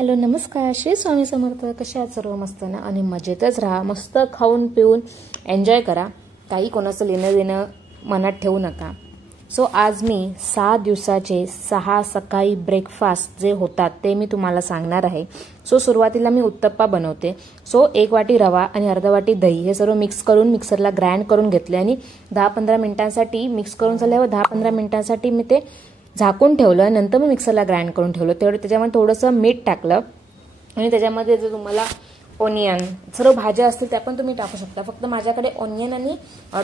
Hello नमस्कार. श्री स्वामी समर्थ. कशा आहात सर्व? मस्त ना? आणि मजेतच राहा. मस्त खाऊन पिऊन एन्जॉय करा. काही कोणाचं लेणं देणं मनात ठेवू नका. सो आज मी 6 दिवसाचे 6 सकाळी ब्रेकफास्ट जे होतात ते मी तुम्हाला सांगणार आहे. सो सुरुवातीला मी उत्तप्पा बनवते. सो 1 वाटी रवा आणि अर्धा वाटी दही हे सर्व मिक्स करून मिक्सरला ग्राइंड करून घेतले आणि 10-15 मिनिटांसाठी मिक्स करून झाल्यावर 10-15 मिनिटांसाठी मी ते झाकून ठेवलं. नंतर मी मिक्सरला ग्राइंड करून ठेवलं. तेवढं त्याच्यामध्ये थोडंसं मीठ टाकलं आणि त्याच्यामध्ये जर तुम्हाला ओनियन सर्व भाज्या असतील त्या पण तुम्ही टाकू शकता. फक्त माझ्याकडे ओनियन आणि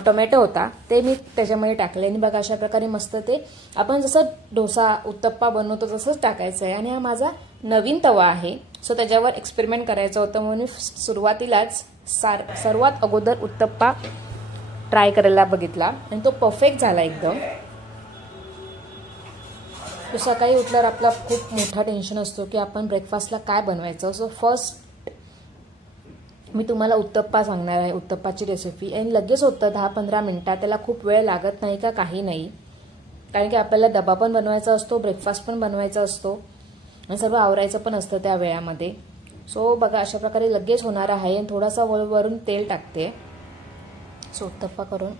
टोमॅटो होता ते मी त्याच्यामध्ये टाकले आणि बघा अशा प्रकारे मस्त ते आपण जसं डोसा उत्तप्पा बनवतो तसंच टाकायचं आहे. आणि हा माझा नवीन तवा आहे. सो त्याच्यावर एक्सपेरिमेंट करायचं होतं म्हणून सुरुवातीलाच सर्वात अगोदर उत्तप्पा ट्राय करायला बघितला आणि तो परफेक्ट झाला एकदम. तो सकाळी उठल्यावर आपला खूप मोठा टेन्शन असतो की आपण ब्रेकफास्टला काय बनवायचं. सो फर्स्ट मी तुम्हाला उत्तप्पा सांगणार आहे, उत्तप्पाची रेसिपी. आणि लगेच होतं 10-15 मिनिटात. त्याला खूप वेळ लागत नाही का काही नाही, कारण की आपल्याला डबा पण बनवायचा असतो, ब्रेकफास्ट पण बनवायचा असतो आणि सर्व आवरायचं पण असतं त्या वेळामध्ये. सो बघा अशा प्रकारे लगेच होणार आहे. आणि थोडासा वरून तेल टाकते. सो उत्तप्पा करून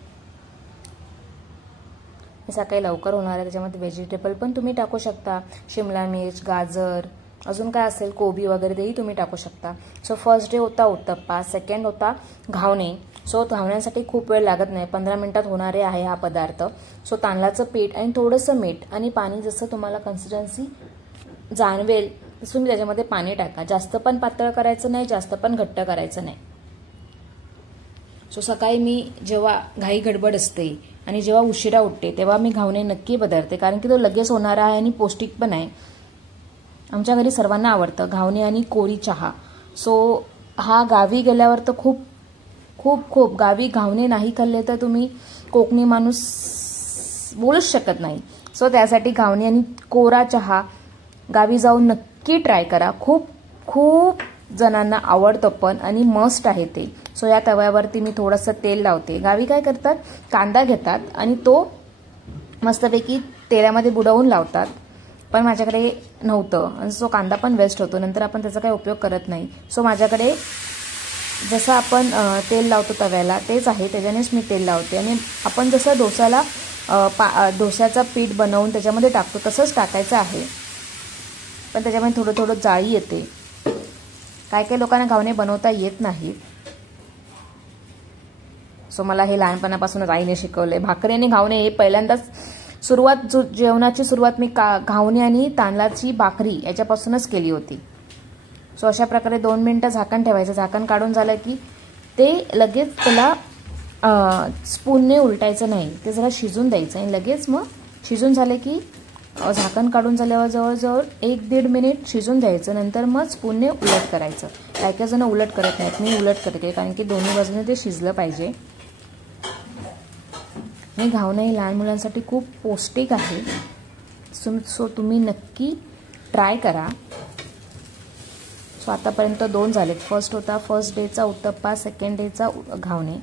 सकाळी लवकर होणार आहे. त्याच्यामध्ये व्हेजिटेबल पण तुम्ही टाकू शकता. शिमला मिर्च, गाजर, अजून काय असेल कोबी वगैरे तेही तुम्ही टाकू शकता. सो फर्स्ट डे होता उत्तप्पा. सेकंड होता घावणे. सो घावण्यासाठी खूप वेळ लागत नाही, 15 मिनिटात होणारे आहे हा पदार्थ. सो तांदळाचं पीठ आणि थोडंसं मीठ आणि पाणी जसं तुम्हाला कन्सिस्टन्सी जाणवेल तसं तुम्ही त्याच्यामध्ये पाणी टाका. जास्त पण पातळ करायचं नाही, जास्त पण घट्ट करायचं नाही. सो सकाळी मी जेव्हा घाई गडबड असते आणि जेव्हा उशिरा उठते तेव्हा मी घावणे नक्की बदलते, कारण की तो लगेच होणारा आहे आणि पौष्टिक पण आहे. आमच्या घरी सर्वांना आवडतं घावणे आणि कोरी चहा. सो हा गावी गेल्यावर तर खूप खूप खूप गावी घावणे नाही खाल्ले तर तुम्ही कोकणी माणूस बोलूच शकत नाही. सो त्यासाठी घावणे आणि कोरा चहा गावी जाऊन नक्की ट्राय करा. खूप खूप जणांना आवडतं पण आणि मस्ट आहे ते. सो या तव्यावरती मी थोडंसं तेल लावते. गावी काय करतात, कांदा घेतात आणि तो मस्तपैकी तेलामध्ये बुडवून लावतात, पण माझ्याकडे नव्हतं आणि सो कांदा पण वेस्ट होतो, नंतर आपण त्याचा काही उपयोग करत नाही. सो माझ्याकडे जसं आपण तेल लावतो तव्याला तेच आहे, त्याच्यानेच मी तेल लावते. आणि आपण जसं डोस्याचं पीठ बनवून त्याच्यामध्ये टाकतो तसंच टाकायचं आहे, पण त्याच्यामध्ये थोडं थोडं जाळी येते. काय काय लोकांना घावणे बनवता येत नाहीत. सो मला हे लहानपणापासूनच आईने शिकवले. भाकरी आणि घावणे हे पहिल्यांदाच जेवणाची सुरुवात मी घावणे आणि तांदळाची भाकरी याच्यापासूनच केली होती. सो अशा प्रकारे 2 मिनिटं झाकण ठेवायचं. झाकण काढून झालं की ते लगेच त्याला स्पूनने उलटायचं नाही, ते जरा शिजून द्यायचं आणि लगेच मग शिजून झाले की झाकण काढून झाल्यावर जवळजवळ 1-1.5 मिनिट शिजून द्यायचं. नंतर मग स्पूनने उलट करायचं. काही काही जण उलट करत नाहीत, मी उलट करते कारण की दोन्ही बाजूने ते शिजलं पाहिजे. आणि घावणे हे लहान मुलांसाठी खूप पौष्टिक आहे. सो तुम्ही नक्की ट्राय करा. सो आतापर्यंत 2 झालेत. फर्स्ट डेचा उत्तप्पा, सेकंड डेचा घावणे.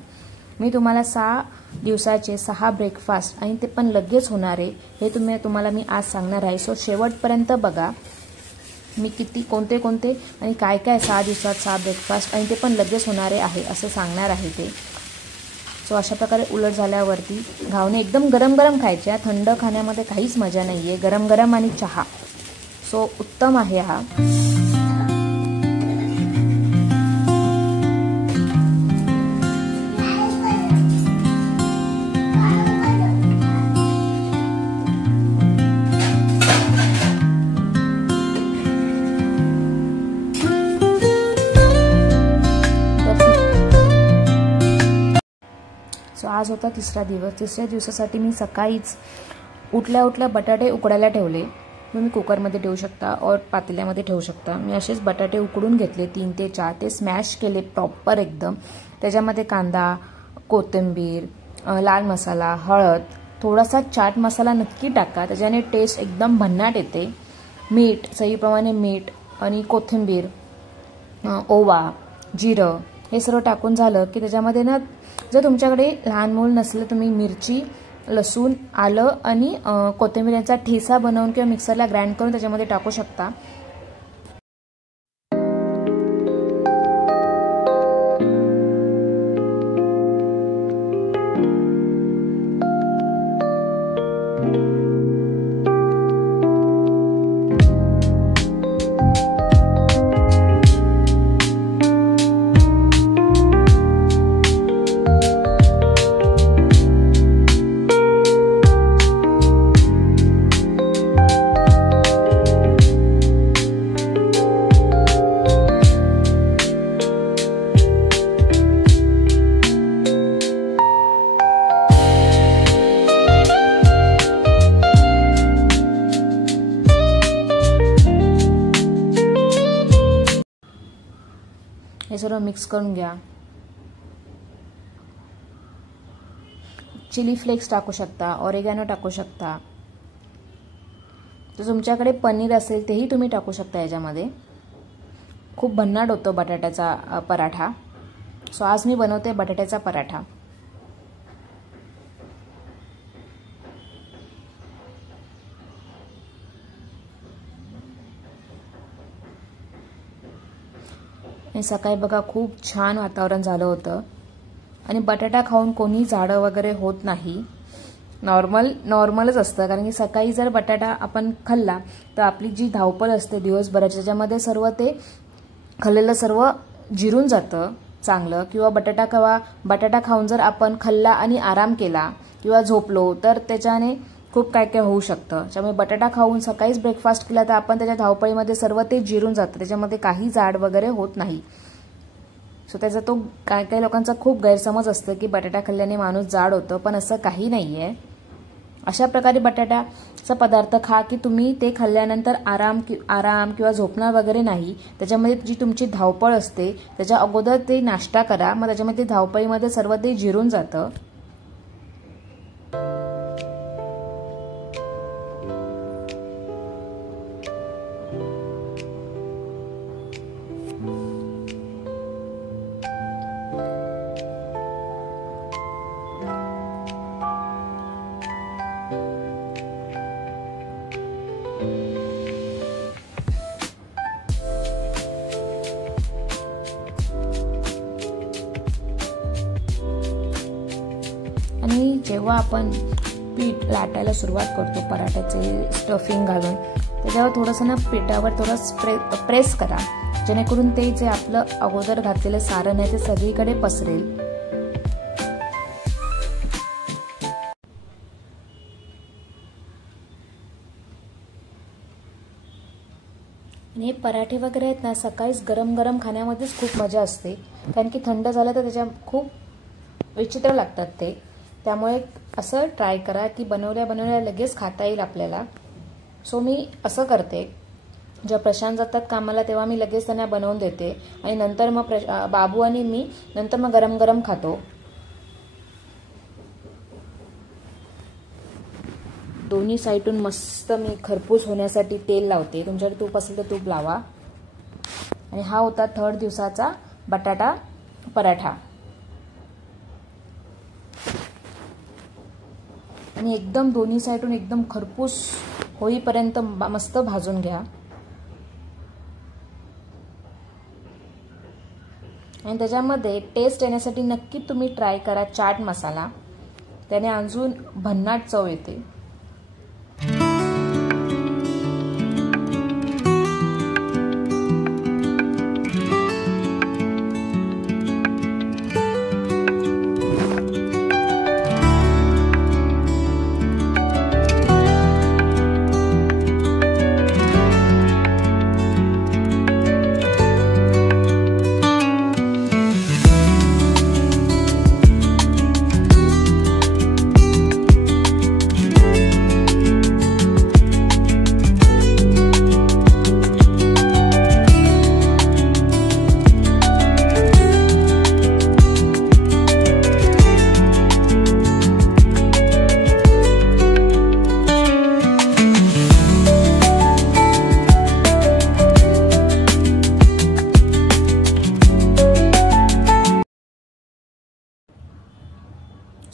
मी तुम्हाला 6 दिवसाचे 6 ब्रेकफास्ट आणि ते पण लगेच होणारे हे तुम्हाला मी आज सांगणार आहे. सो शेवटपर्यंत बघा मी कोणते आणि काय 6 दिवसात 6 ब्रेकफास्ट आणि ते पण लगेच होणारे आहे असं सांगणार आहे ते. सो अशा प्रकारे उलट झाल्यावरती घावणे एकदम गरम गरम खायचे. थंड खाण्यामध्ये काहीच मजा नाही आहे. गरम गरम आणि चहा सो उत्तम आहे हा. सो आज होता 3रा दिवस. 3ऱ्या दिवसासाठी मी सकाळीच उठल्या बटाटे उकडायला ठेवले. तुम्ही कुकरमध्ये ठेवू शकता और पातेल्यामध्ये ठेवू शकता. मी असेच बटाटे उकडून घेतले 3 ते 4. ते स्मॅश केले प्रॉपर एकदम. त्याच्यामध्ये कांदा, कोथिंबीर, लाल मसाला, हळद, थोडासा चाट मसाला नक्की टाका, त्याच्याने टेस्ट एकदम भन्नाट येते. मीठ, चवीप्रमाणे मीठ आणि कोथिंबीर, ओवा, जिरं हे सर्व टाकून झालं की त्याच्यामध्ये ना जर तुमच्याकडे लहान मूल नसलं तुम्ही मिरची, लसूण, आलं आणि कोथिंबीर यांचा ठेचा बनवून किंवा मिक्सरला ग्राइंड करून त्याच्यामध्ये टाकू शकता. हे सर्व मिक्स करून घ्या. चिली फ्लेक्स टाकू शकता, ऑरेगॅनो टाकू शकता. तर तुमच्याकडे पनीर असेल तेही तुम्ही टाकू शकता याच्यामध्ये. खूप भन्नाट होतो बटाट्याचा पराठा. सो आज मी बनवते बटाट्याचा पराठा. सकाळी बघा खूप छान वातावरण झालं होतं आणि बटाटा खाऊन कोणी जाडं वगैरे होत नाही. नॉर्मलच असतं, कारण की सकाळी जर बटाटा आपण खाल्ला तर आपली जी धावपळ असते दिवसभराची त्याच्यामध्ये सर्व ते खाल्लेलं सर्व जिरून जातं चांगलं. किंवा बटाटा खाऊन जर आपण खाल्ला आणि आराम केला किंवा झोपलो तर त्याच्याने खूप काय काय होऊ शकतं. त्यामुळे बटाटा खाऊन सकाळीच ब्रेकफास्ट केला तर आपण त्याच्या धावपळीमध्ये सर्व ते जिरून जातं, त्याच्यामध्ये काही जाड वगैरे होत नाही. सो त्याचा तो काही लोकांचा खूप गैरसमज असतं की बटाटा खाल्ल्याने माणूस जाड होतं, पण असं काही नाही आहे. अशा प्रकारे बटाट्याचा पदार्थ खा की तुम्ही ते खाल्ल्यानंतर आराम किंवा झोपणार वगैरे नाही. त्याच्यामध्ये जी तुमची धावपळ असते त्याच्या अगोदर ते नाश्ता करा, मग त्याच्यामध्ये धावपळीमध्ये सर्व ते जिरून जातं. आणि जेव्हा आपण पीठ लाटायला सुरुवात करतो पराठ्याचे स्टफिंग घालून, त्याच्यावर थोडंसं ना पिठावर थोडं प्रेस करा, जेणेकरून ते जे आपलं अगोदर घातलेलं सारण आहे ते सगळीकडे पसरेल. आणि हे पराठे वगैरे आहेत ना सकाळीच गरम गरम खाण्यामध्येच खूप मजा असते, कारण की थंड झालं तर त्याच्या खूप विचित्र लागतात ते. त्यामुळे असं ट्राय करा की बनवल्या लगेच खाता येईल आपल्याला. सो मी असं करते, जेव्हा प्रशांत जातात कामाला तेव्हा मी लगेच त्यांना बनवून देते आणि नंतर मग बाबू आणि मी नंतर मग गरम गरम खातो. दोन्ही साईडून मस्त मी खरपूस होण्यासाठी तेल लावते. तुमच्याकडे तूप असेल तर तूप लावा. आणि हा होता 3rd दिवसाचा बटाटा पराठा. आणि एकदम दोन्ही साईडून एकदम खरपूस होईपर्यंत मस्त भाजून घ्या. आणि त्याच्यामध्ये टेस्ट येण्यासाठी नक्की तुम्ही ट्राय करा चाट मसाला, त्याने अजून भन्नाट चव येते.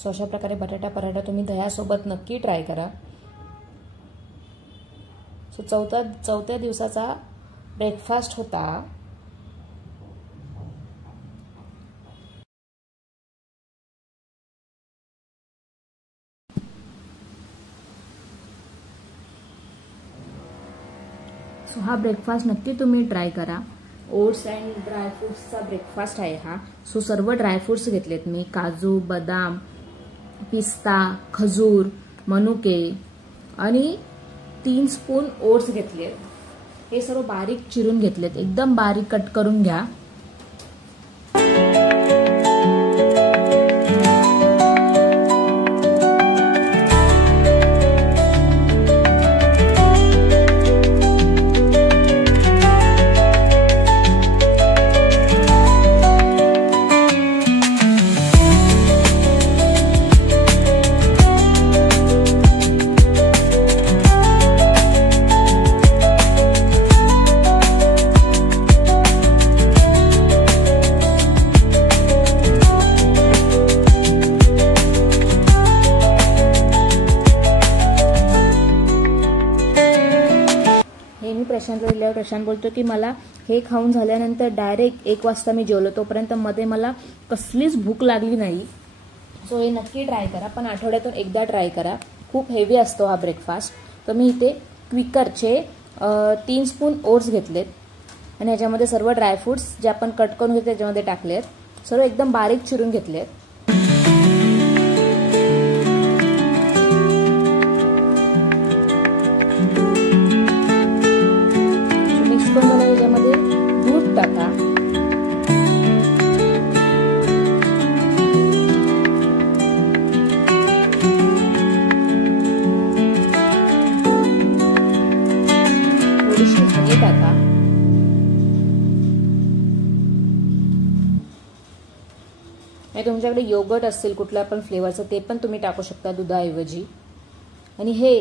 सो अशा प्रकारे बटाटा पराठा तुम्ही दह्यासोबत नक्की ट्राय करा. सो चौथ्या दिवसाचा ब्रेकफास्ट होता सो हा ब्रेकफास्ट नक्की तुम्ही ट्राय करा. ओट्स अँड ड्रायफ्रुट्सचा ब्रेकफास्ट आहे हा. सो सर्व ड्रायफ्रुट्स घेतलेत मी, काजू, बदाम, पिस्ता, खजूर, मनुके आणि 3 स्पून ओट्स घेतलेत. हे सर्व बारीक चिरून घेतलेत, एकदम बारीक कट करून घ्या. मी प्रशांतला दिल्यावर प्रशांत बोलतो की मला हे खाऊन झाल्यानंतर डायरेक्ट 1 वाजता मी जेवलो, तोपर्यंत मध्ये मला कसलीच भूक लागली नाही. सो हे नक्की ट्राय करा, पण आठवड्यातून एकदा ट्राय करा. खूप हेवी असतो हा ब्रेकफास्ट. तर मी इथे क्विकरचे 3 स्पून ओट्स घेतलेत आणि ह्याच्यामध्ये सर्व ड्रायफ्रूट्स जे आपण कट करून घेतले त्याच्यामध्ये टाकलेत. सर्व एकदम बारीक चिरून घेतलेत. मिक्स करून मला ह्याच्यामध्ये दूध टाका. थोडीशी हनी टाका. तुमच्याकडे योगर्ट असेल कुठल्या पण फ्लेवरचं ते पण तुम्ही टाकू शकता दुधाऐवजी. आणि हे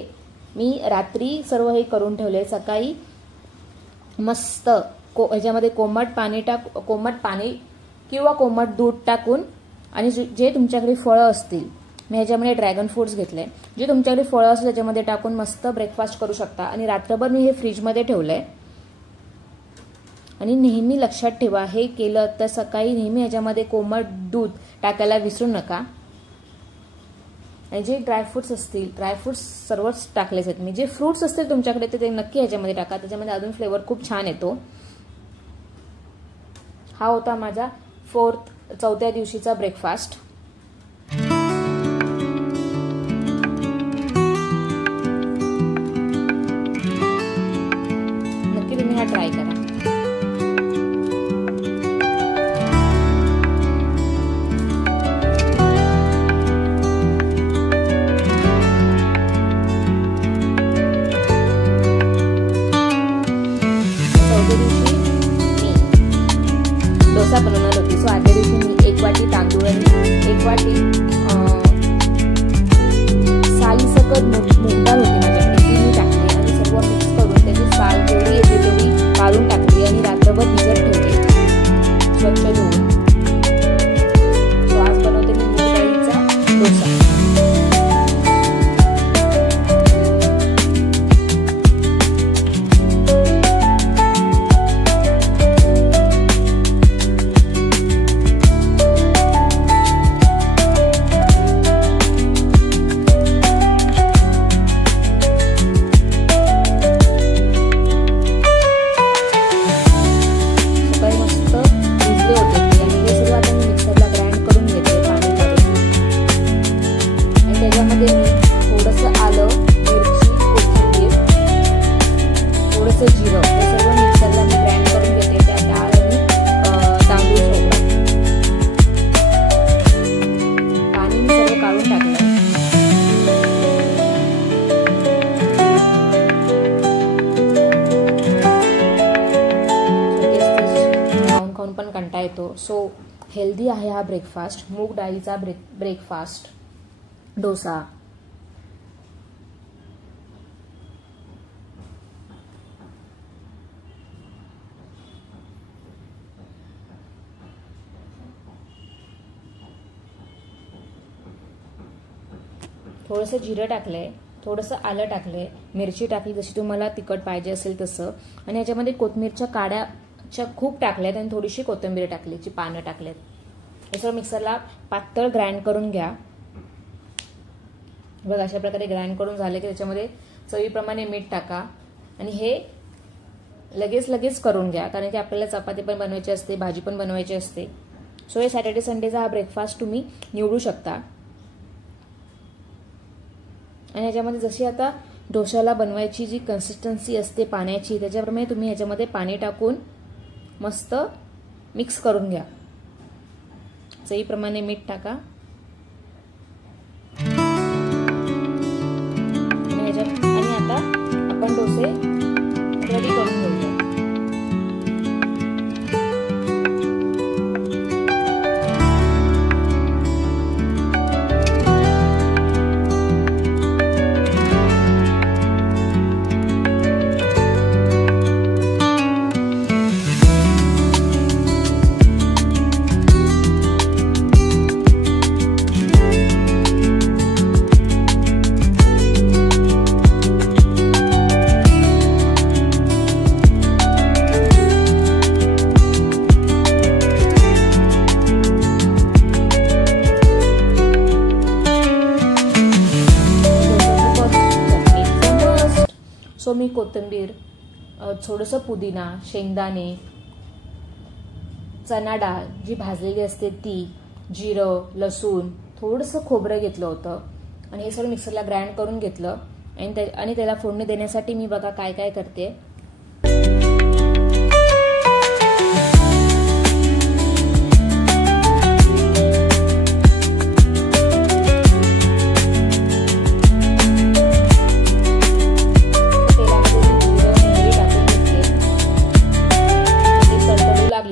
मी रात्री सर्व हे करून ठेवले. सकाळी मस्त ह्याच्यामध्ये कोमट पाणी किंवा कोमट दूध टाकून आणि जे तुमच्याकडे फळं असतील, मी ह्याच्यामध्ये ड्रॅगन फ्रूट्स घेतले, जे तुमच्याकडे फळं असतील त्याच्यामध्ये टाकून मस्त ब्रेकफास्ट करू शकता. आणि रात्रभर मी हे फ्रीजमध्ये ठेवलंय. आणि नेहमी लक्षात ठेवा, हे केलं तर सकाळी नेहमी ह्याच्यामध्ये कोमट दूध टाकायला विसरू नका. आणि जे ड्रायफ्रुट्स असतील, ड्रायफ्रुट्स सर्वच टाकलेच आहेत मी. जे फ्रुट्स असतील तुमच्याकडे ते नक्की ह्याच्यामध्ये टाका, त्याच्यामध्ये अजून फ्लेवर खूप छान येतो. हा होता माझा 4थ्या दिवशीचा ब्रेकफास्ट. नक्की तुम्ही हा ट्राय करा. डोसा बनवणार होती. सो आदल्या दिवशी मी 1 वाटी तांदूळ आणि 1 वाटी सालीसकट मूग डाळ होती माझ्याकडे, ती मी टाकली आणि सर्व मिक्स करून त्याची साल जेवढी येते तेवढी काढून टाकली आणि रात्रभर भिजत ठेवली स्वच्छ धुवून. सो आज बनवते मी मूग डाळीचा डोसा. जिरं हे सर्व मिक्सरला मी ग्राइंड करून घेते. त्या डाळ आणि तांदूळ सोबत पाणी मी सर्व काढून टाकलं. खाऊन पण कंटाळा येतो. सो हेल्दी आहे हा ब्रेकफास्ट, मूग डाळीचा ब्रेकफास्ट डोसा. थोडंसं जिरं टाकलंय, थोडंसं आलं टाकलंय, मिरची टाकली जशी तुम्हाला तिखट पाहिजे असेल तसं. आणि ह्याच्यामध्ये कोथिंबीरच्या काड्या खूप टाकल्यात आणि थोडीशी कोथिंबीर टाकलीची पानं टाकलेत. हे सर्व मिक्सरला पातळ ग्राइंड करून घ्या. बघा अशा प्रकारे ग्राइंड करून झाले की त्याच्यामध्ये चवीप्रमाणे मीठ टाका आणि हे लगेच करून घ्या, कारण की आपल्याला चपाती पण बनवायची असते, भाजी पण बनवायची असते. सो हे सॅटर्डे संडेचा हा ब्रेकफास्ट तुम्ही निवडू शकता. आणि ह्याच्यामध्ये जशी आता डोशाला बनवायची जी कन्सिस्टन्सी असते पाण्याची, त्याच्याप्रमाणे तुम्ही ह्याच्यामध्ये पाणी टाकून मस्त मिक्स करून घ्या. चवीप्रमाणे मीठ टाका आणि आता आपण डोसे रेडी करून घेऊया. थोडंसं पुदिना, शेंगदाणे, चना डाळ जी भाजलेली असते ती, जिरं, लसूण, थोडंसं खोबरं घेतलं होतं आणि हे सगळं मिक्सरला ग्राइंड करून घेतलं आणि त्याला फोडणी देण्यासाठी मी बघा काय काय करते.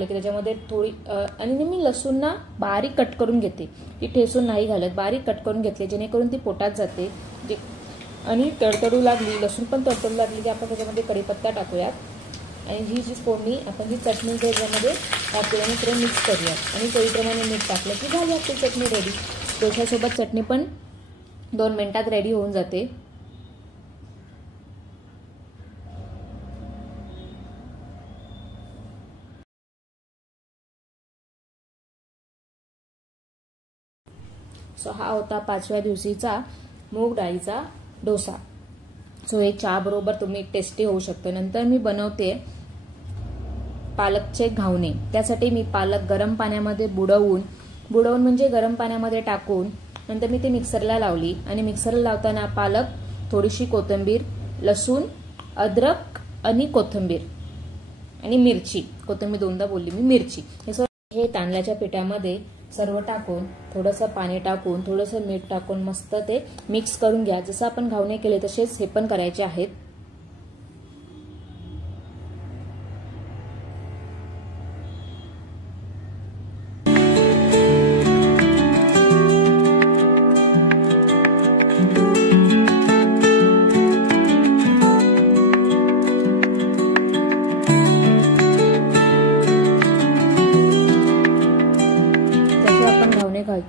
त्याच्यामध्ये थोडी आणि मी लसूण ना बारीक कट करून घेते, ती ठेसून नाही घालत, बारीक कट करून घेतले जेणेकरून ती पोटात जाते. आणि तडतडू लागली, लसूण पण तडतडू लागली की आपण त्याच्यामध्ये कढीपत्ता टाकूयात आणि ही जी फोडणी आपण जी चटणी त्याच्यामध्ये टाकूया आणि थोडं मिक्स करूयात आणि चवीप्रमाणे मीठ टाकलं की झाली आपली चटणी रेडी. डोश्यासोबत चटणी पण 2 मिनिटात रेडी होऊन जाते. सो हा होता 5व्या दिवशीचा मूग डाळीचा डोसा. सो हे चहा बरोबर तुम्ही टेस्टी होऊ शकतो. नंतर मी बनवते पालकचे घावणे. त्यासाठी मी पालक गरम पाण्यामध्ये बुडवून म्हणजे गरम पाण्यामध्ये टाकून नंतर मी ते मिक्सरला लावली आणि मिक्सरला लावताना पालक, थोडीशी कोथिंबीर, लसूण, अद्रक आणि कोथिंबीर आणि मिरची, कोथिंबीर 2दा बोलली मी, मिरची, हे तांदळाच्या पिठामध्ये सर्व टाकून थोडंसं पाणी टाकून थोडंसं मीठ टाकून मस्त ते मिक्स करून घ्या. जसं आपण घावणे केले तसेच हे पण करायचे आहेत.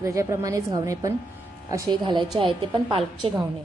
त्याच्याप्रमाणेच घावणे पण असे घालायचे आहेत, ते पण पालकचे घावणे.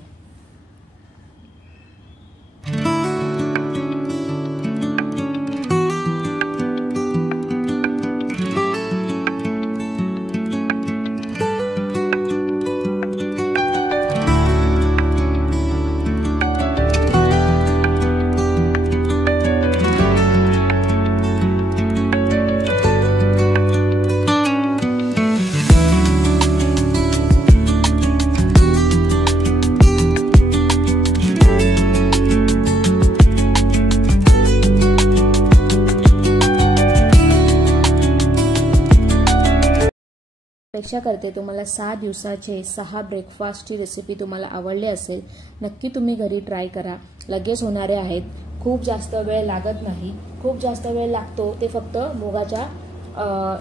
अपेक्षा करते तुम्हाला 6 दिवसाचे 6 ब्रेकफास्टची रेसिपी तुम्हाला आवडली असेल. नक्की तुम्ही घरी ट्राय करा. लगेच होणारे आहेत, खूप जास्त वेळ लागत नाही. खूप जास्त वेळ लागतो ते फक्त मुगाच्या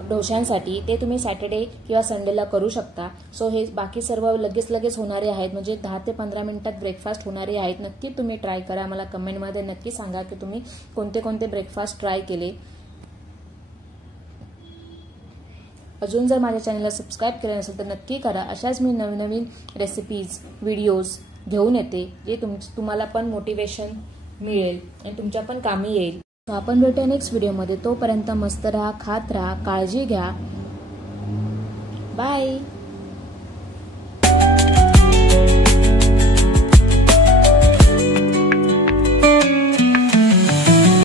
डोश्यांसाठी, ते तुम्ही सॅटर्डे किंवा संडेला करू शकता. सो हे बाकी सर्व लगेच होणारे आहेत, म्हणजे 10 ते 15 मिनिटात ब्रेकफास्ट होणारे आहेत. नक्की तुम्ही ट्राय करा. मला कमेंटमध्ये नक्की सांगा की तुम्ही कोणते ब्रेकफास्ट ट्राय केले. अजून जर माझ्या चॅनलला सबस्क्राईब केलं नसेल तर नक्की करा. अशाच मी नवीन रेसिपीज, व्हिडिओज घेऊन येते, जे तुम्हाला पण मोटिवेशन मिळेल आणि तुमच्या पण कामी येईल. आपण भेटूया नेक्स्ट व्हिडिओमध्ये. तोपर्यंत मस्त राहा, खात राहा, काळजी घ्या. बाय.